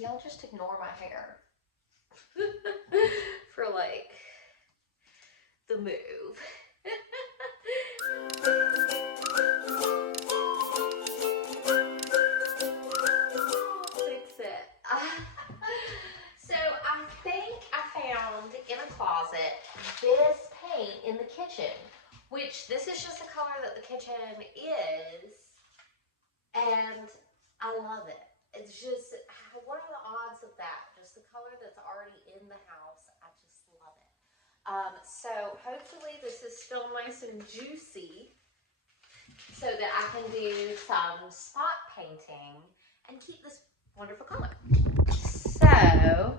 y'all just ignore my hair for like the move. Fix it. So I think I found in a closet this paint in the kitchen, which this is just the color that the kitchen is, and I love it. It's just, what are the odds of that? Just the color that's already in the house. I just love it. So hopefully this is still nice and juicy so that I can do some spot painting and keep this wonderful color. So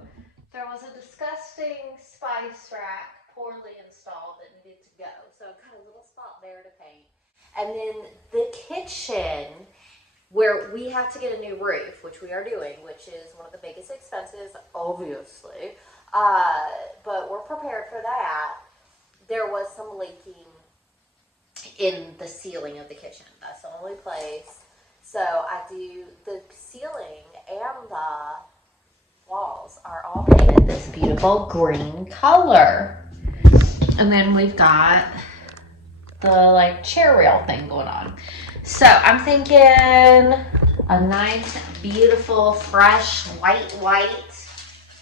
there was a disgusting spice rack poorly installed that needed to go. So I've got a little spot there to paint. And then the kitchen, where we have to get a new roof, which we are doing, which is one of the biggest expenses, obviously. But we're prepared for that. There was some leaking in the ceiling of the kitchen. That's the only place. So I do the ceiling and the walls are all painted this beautiful green color. And then we've got the like chair rail thing going on. So I'm thinking a nice, beautiful, fresh, white,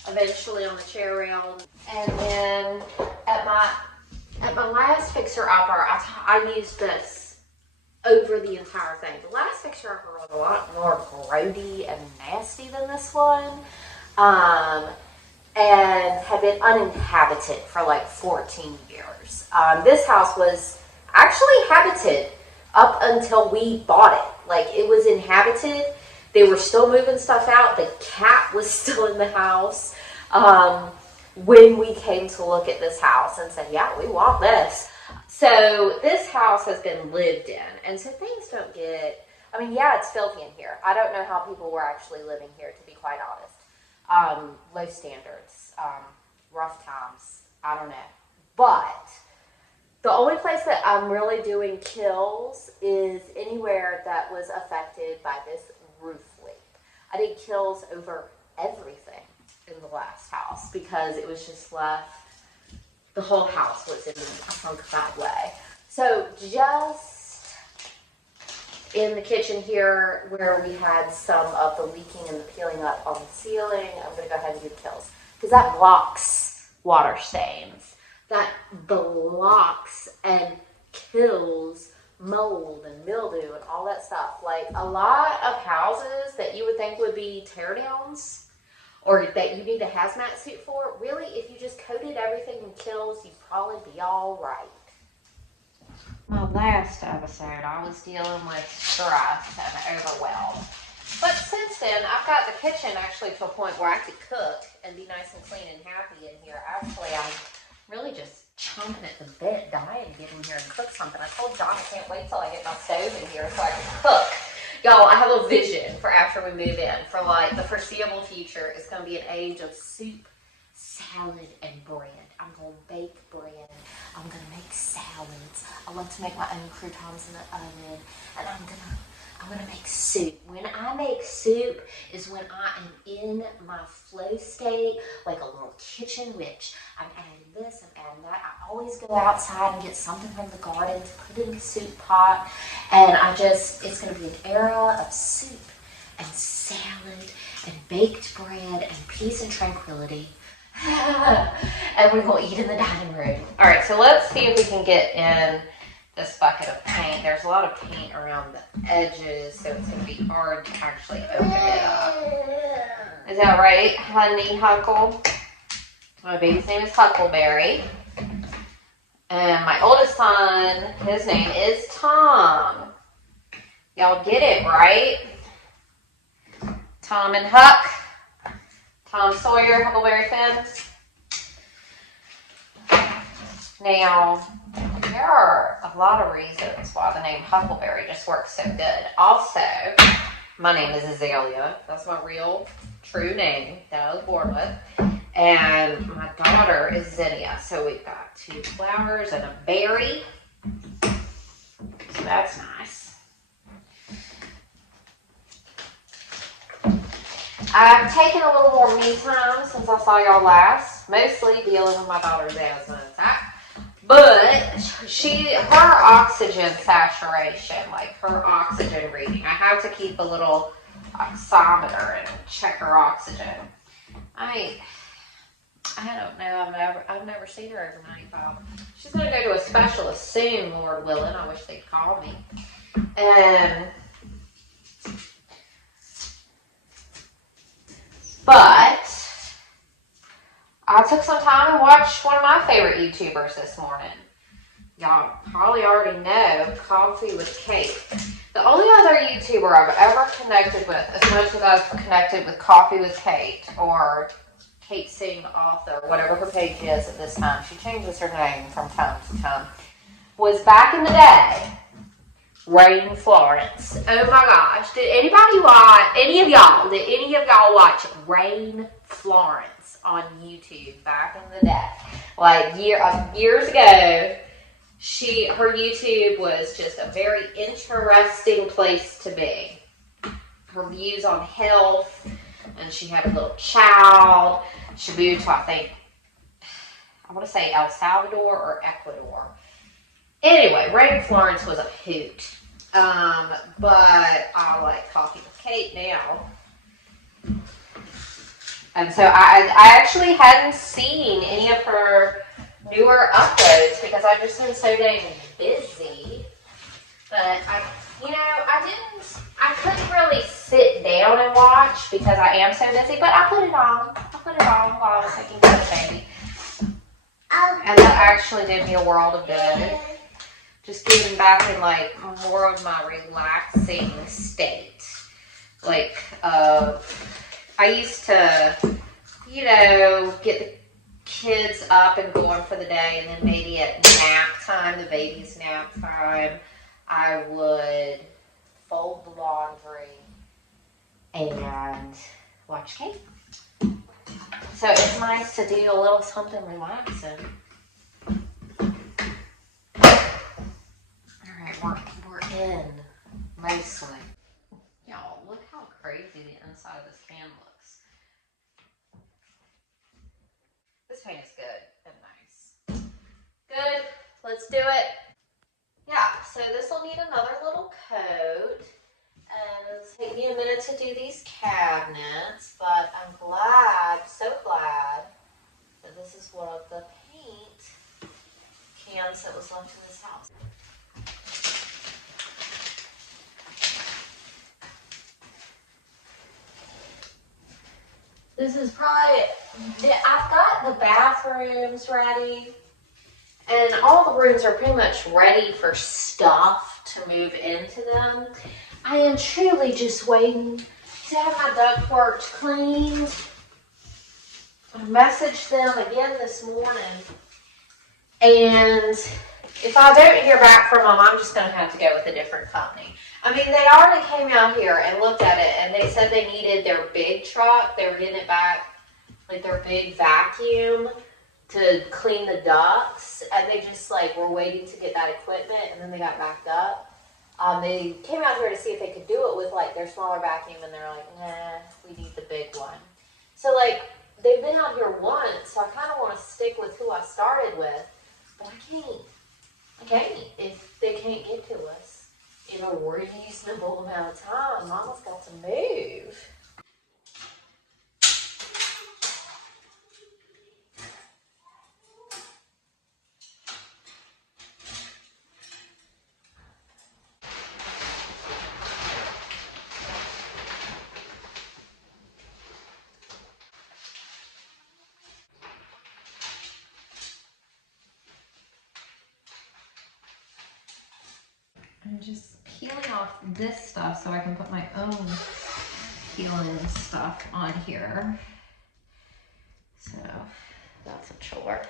eventually on the chair rail. And then at my last fixer-upper, I used this over the entire thing. The last fixer-upper was a lot more grody and nasty than this one. And had been uninhabited for like 14 years. This house was actually habited up until we bought it. Like, it was inhabited. They were still moving stuff out. The cat was still in the house when we came to look at this house and said, yeah, we want this. So this house has been lived in. And so things don't get, I mean, yeah, it's filthy in here. I don't know how people were actually living here, to be quite honest. Low standards, rough times, I don't know. But the only place that I'm really doing kills is anywhere that was affected by this roof leak. I did kills over everything in the last house because it was just left, the whole house was in a funkified way. So just in the kitchen here where we had some of the leaking and the peeling up on the ceiling, I'm going to go ahead and do kills because that blocks water stains. That blocks and kills mold and mildew and all that stuff. Like, a lot of houses that you would think would be tear downs or that you need a hazmat suit for, really, if you just coated everything in kills, you'd probably be all right. My last episode, I was dealing with stress and overwhelm. But since then, I've got the kitchen actually to a point where I could cook and be nice and clean and happy in here. Actually, I'm really just chomping at the bit, dying to get in here and cook something. I told John I can't wait till I get my stove in here so I can cook. Y'all, I have a vision for after we move in. For like the foreseeable future, it's going to be an age of soup, salad, and bread. I'm going to bake bread. I'm going to make salads. I love to make my own croutons in the oven. And I'm going to make soup. When I make soup is when I am in my flow state, like a little kitchen witch. I'm adding this, I'm adding that. I always go outside and get something from the garden to put in the soup pot. And it's going to be an era of soup and salad and baked bread and peace and tranquility. And we're going to eat in the dining room. All right, so let's see if we can get in this bucket of paint. There's a lot of paint around the edges, so it's going to be hard to actually open it up. Is that right, honey Huckle? My baby's name is Huckleberry. And my oldest son, his name is Tom. Y'all get it, right? Tom and Huck. Tom Sawyer, Huckleberry Finn. Now, there are a lot of reasons why the name Huckleberry just works so good. Also, my name is Azalea. That's my real, true name that I was born with. And my daughter is Zinnia. So we've got 2 flowers and a berry. So that's nice. I've taken a little more me time since I saw y'all last, mostly dealing with my daughter's asthma attack. But her oxygen saturation, like her oxygen reading, I have to keep a little oximeter and check her oxygen. I don't know. I've never seen her over 95. She's gonna go to a specialist soon, Lord willing. I wish they'd call me. But I took some time and watched one of my favorite YouTubers this morning. Y'all probably already know Coffee with Kate. The only other YouTuber I've ever connected with, as much as I've connected with Coffee with Kate or Kate Sing Author, whatever her page is at this time, she changes her name from time to time, was back in the day, Rain Florence. Oh my gosh. Did any of y'all watch Rain Florence on YouTube back in the day? Like years ago, her YouTube was just a very interesting place to be. Her views on health, and she had a little child. She moved to, I want to say El Salvador or Ecuador. Anyway, Rain Florence was a hoot. But I like Coffee with Kate now. And so I actually hadn't seen any of her newer uploads because I've just been so dang busy. But I couldn't really sit down and watch because I am so busy, but I put it on. While I was taking care of the baby. And that actually did me a world of good. Just getting back in like more of my relaxing state. Like, I used to, get the kids up and going for the day, and then maybe at nap time, the baby's nap time, I would fold the laundry and watch Kate. So it's nice to do a little something relaxing. We're in, mostly. Y'all, look how crazy the inside of this pan looks. This pan is good and nice. Good, let's do it. Yeah, so this will need another little coat. And it'll take me a minute to do these cabinets, but I'm so glad, that this is one of the paint cans that was left in this house. This is probably, I've got the bathrooms ready, and all the rooms are pretty much ready for stuff to move into them. I am truly just waiting to have my ductwork cleaned. I messaged them again this morning, and if I don't hear back from them, I'm just going to have to go with a different company. I mean, they already came out here and looked at it, and they said they needed their big truck. They were getting it back, like their big vacuum to clean the ducts, and they just were waiting to get that equipment, and then they got backed up. They came out here to see if they could do it with their smaller vacuum, and they're like, nah, we need the big one. So they've been out here once, so I kind of want to stick with who I started with, but I can't if they can't get to us in a reasonable amount of time. Mama's got to move. I'm just peeling off this stuff so I can put my own peeling stuff on here. So that's a chore.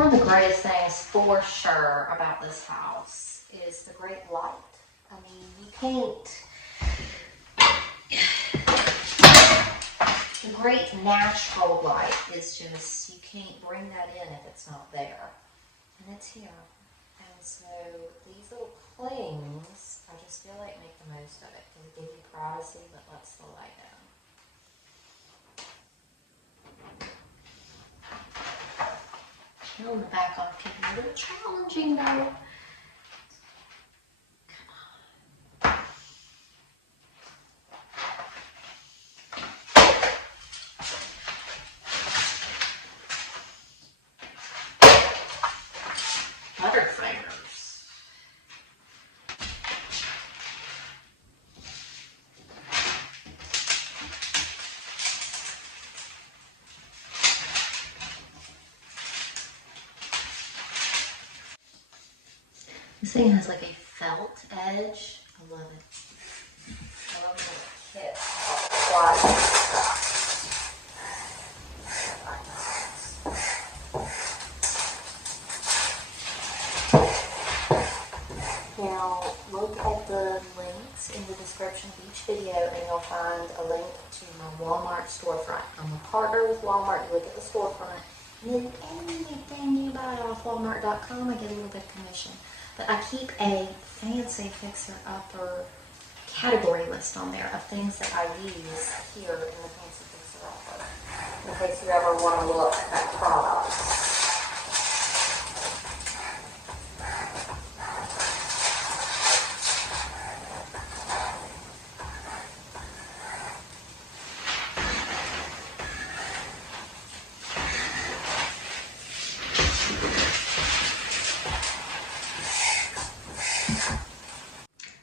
One of the greatest things for sure about this house is the great light. I mean, you can't, the great natural light is just, you can't bring that in if it's not there. And it's here. And so these little clings, I just feel like make the most of it because it gives you privacy but lets the light in. On the back on can be a little challenging though. Butterfingers. This thing has like a felt edge. I love it. I love the kit. Now, look at the links in the description of each video and you'll find a link to my Walmart storefront. I'm a partner with Walmart. You look at the storefront, and then anything you buy off Walmart.com, I get a little bit of commission. But I keep a fancy fixer-upper category list on there of things that I use here in the fancy fixer-upper, in case you ever want to look at products.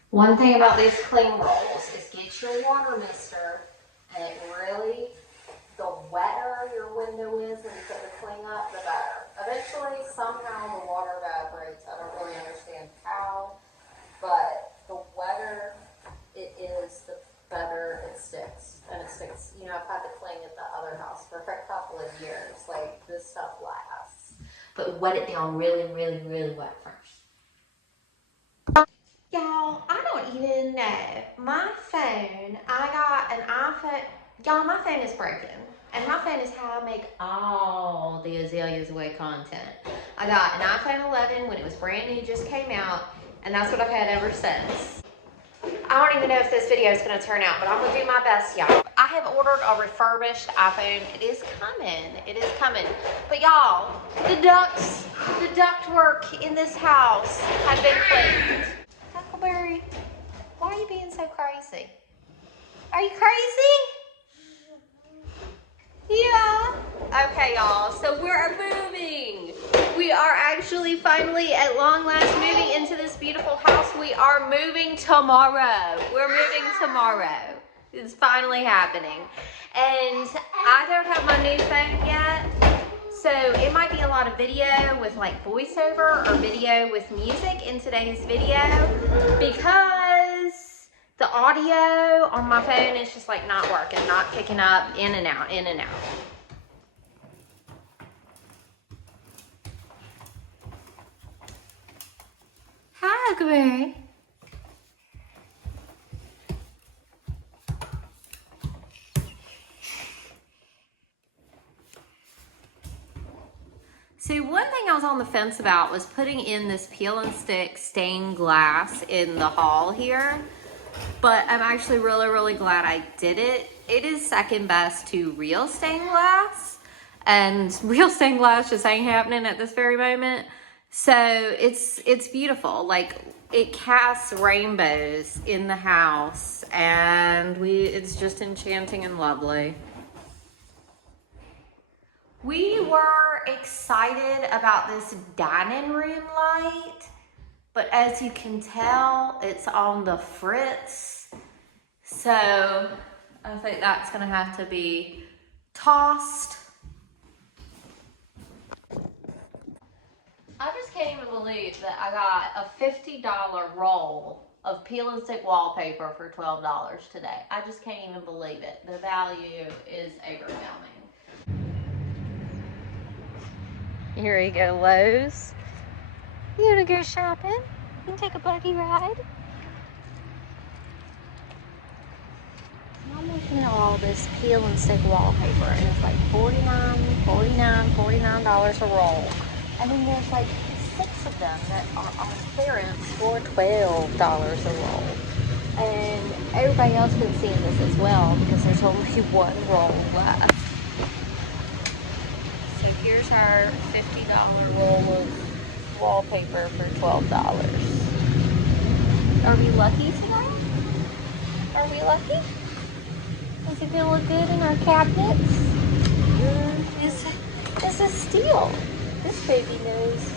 One thing about these cling rolls is get your water mister, and it really, the wetter your window is when you put the cling up, the better. Eventually, somehow the water evaporates. I don't really understand how, but the wetter it is, the better it sticks. And it sticks, you know, I've had the cling at the other house for a couple of years. Like, this stuff lasts. But wet it down really, really, really wet first. Y'all, I don't even know. My phone, I got an iPhone. Y'all, my phone is broken. And my phone is how I make all the Azalea's Way content. I got an iPhone 11 when it was brand new, just came out. And that's what I've had ever since. I don't even know if this video is going to turn out, but I'm going to do my best, y'all. I have ordered a refurbished iPhone. It is coming. It is coming. But y'all, the ductwork in this house had been cleaned. Huckleberry, why are you being so crazy? Are you crazy? Yeah. Okay, y'all, so we're moving. We are actually finally at long last moving into this beautiful house. We are moving tomorrow. We're moving tomorrow. It's finally happening. And I don't have my new phone yet. So it might be a lot of video with like voiceover or video with music in today's video because the audio on my phone is just like not working, not picking up, in and out, in and out. Hi, Huckleberry. So one thing I was on the fence about was putting in this peel and stick stained glass in the hall here, but I'm actually really, really glad I did it. It is second best to real stained glass, and real stained glass just ain't happening at this very moment. So it's beautiful. Like, it casts rainbows in the house, and it's just enchanting and lovely. We were excited about this dining room light, but as you can tell, it's on the fritz. So I think that's gonna have to be tossed. I just can't even believe that I got a $50 roll of peel and stick wallpaper for $12 today. I just can't even believe it. The value is overwhelming. Here we go, Lowe's. You wanna go shopping? You can take a buggy ride. I'm looking at all this peel and stick wallpaper, and it's like $49 a roll. And then there's like 6 of them that are on clearance for $12 a roll. And everybody else been seeing this as well because there's only one roll left. So here's our $50 roll of wallpaper for $12. Are we lucky today? Are we lucky? Does it feel look good in our cabinets? This is steal. This baby knows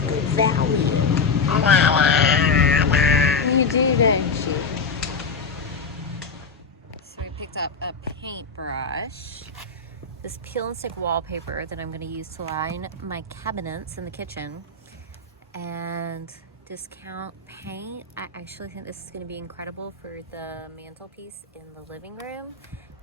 good value. You do, don't you? So I picked up a paintbrush. This peel and stick wallpaper that I'm going to use to line my cabinets in the kitchen. And discount paint. I actually think this is going to be incredible for the mantelpiece in the living room.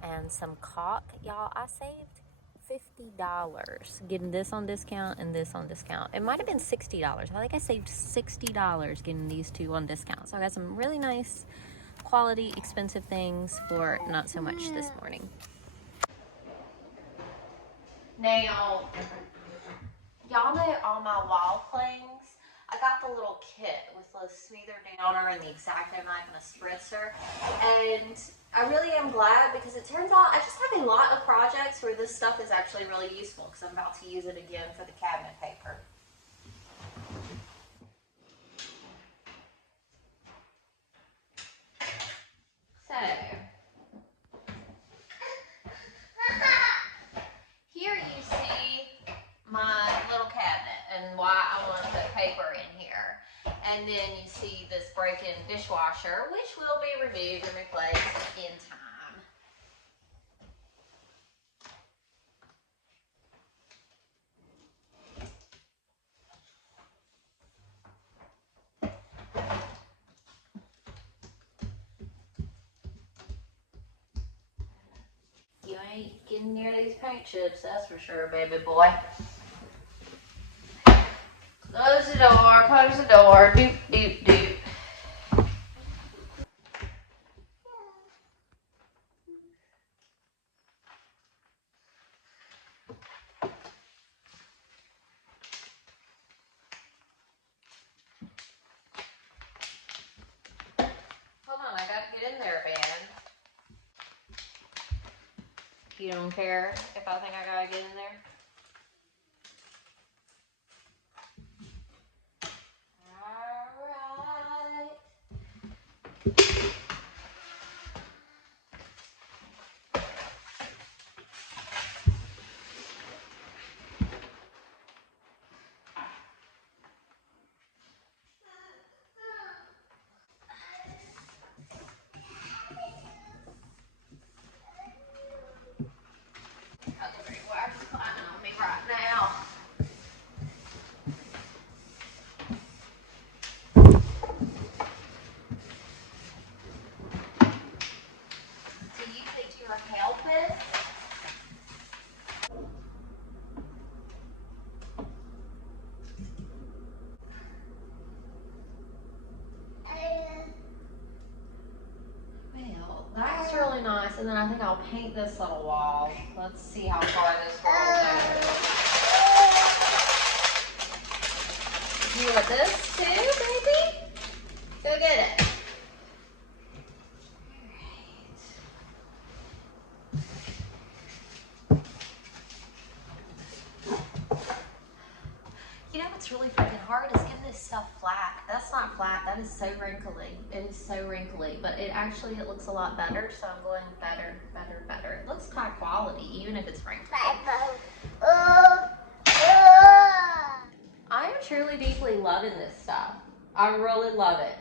And some caulk. Y'all, I saved $50 getting this on discount and this on discount. It might have been $60. I think I saved $60 getting these two on discount. So I got some really nice quality, expensive things for not so much this morning. Now, y'all know all my wall clings. I got the little kit with the smoother downer and the X-Acto knife and a spritzer, and I really am glad because it turns out I just have a lot of projects where this stuff is actually really useful because I'm about to use it again for the cabinet paper. So, here you see my little cabinet and why I want to put paper in here. And then you see this break-in dishwasher, which will be removed and replaced in time. You ain't getting near these paint chips, that's for sure, baby boy. Close the door, close the door, doop, doop, doop. Hold on, I gotta get in there, Ben. You don't care if I think I gotta get in there? Alright. Okay, well, she's climbing on me right now. Do you think you're helping? Well, that's really nice, and then I think I'll paint this little wall. Let's see how far this roll goes. You want this too, baby? Go get it. You know what's really freaking hard is getting this stuff flat. That's not flat, that is so wrinkly. It is so wrinkly, but it looks a lot better, so I'm going better, better, better. It looks high quality, even if it's wrinkly. I am truly deeply loving this stuff. I really love it.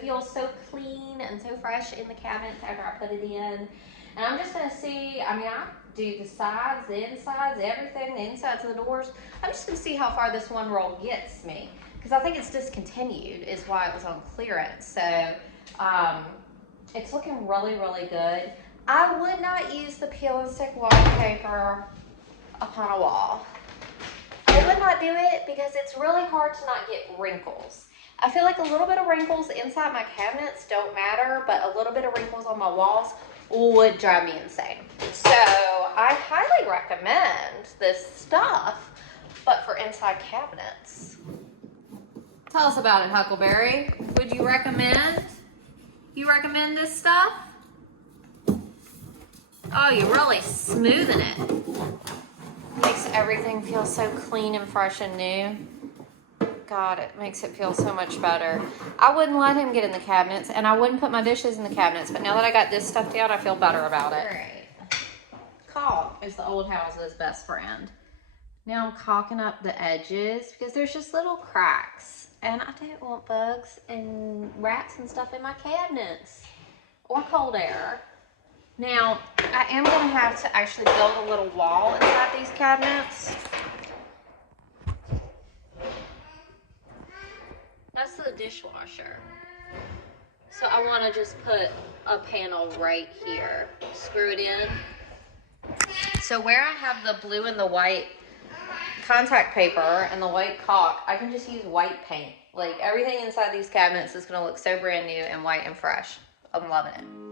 Feels so clean and so fresh in the cabinets after I put it in. And I'm just gonna see, I do the sides, the insides, everything, the insides of the doors. I'm just gonna see how far this one roll gets me. Because I think it's discontinued is why it was on clearance. So it's looking really, really good. I would not use the peel and stick wallpaper upon a wall. would not do it because it's really hard to not get wrinkles. I feel like a little bit of wrinkles inside my cabinets don't matter, but a little bit of wrinkles on my walls would drive me insane. So I highly recommend this stuff, but for inside cabinets. Tell us about it, Huckleberry. Would you recommend? You recommend this stuff? Oh, you're really smoothing it. Makes everything feel so clean and fresh and new. God, it makes it feel so much better. I wouldn't let him get in the cabinets, and I wouldn't put my dishes in the cabinets, but now that I got this stuff down, I feel better about it. All right. Caulk is the old house's best friend. Now I'm caulking up the edges because there's just little cracks, and I don't want bugs and rats and stuff in my cabinets or cold air. Now, I am going to have to actually build a little wall inside these cabinets. That's the dishwasher. So I want to just put a panel right here. Screw it in. So where I have the blue and the white contact paper and the white caulk, I can just use white paint. Like everything inside these cabinets is going to look so brand new and white and fresh. I'm loving it.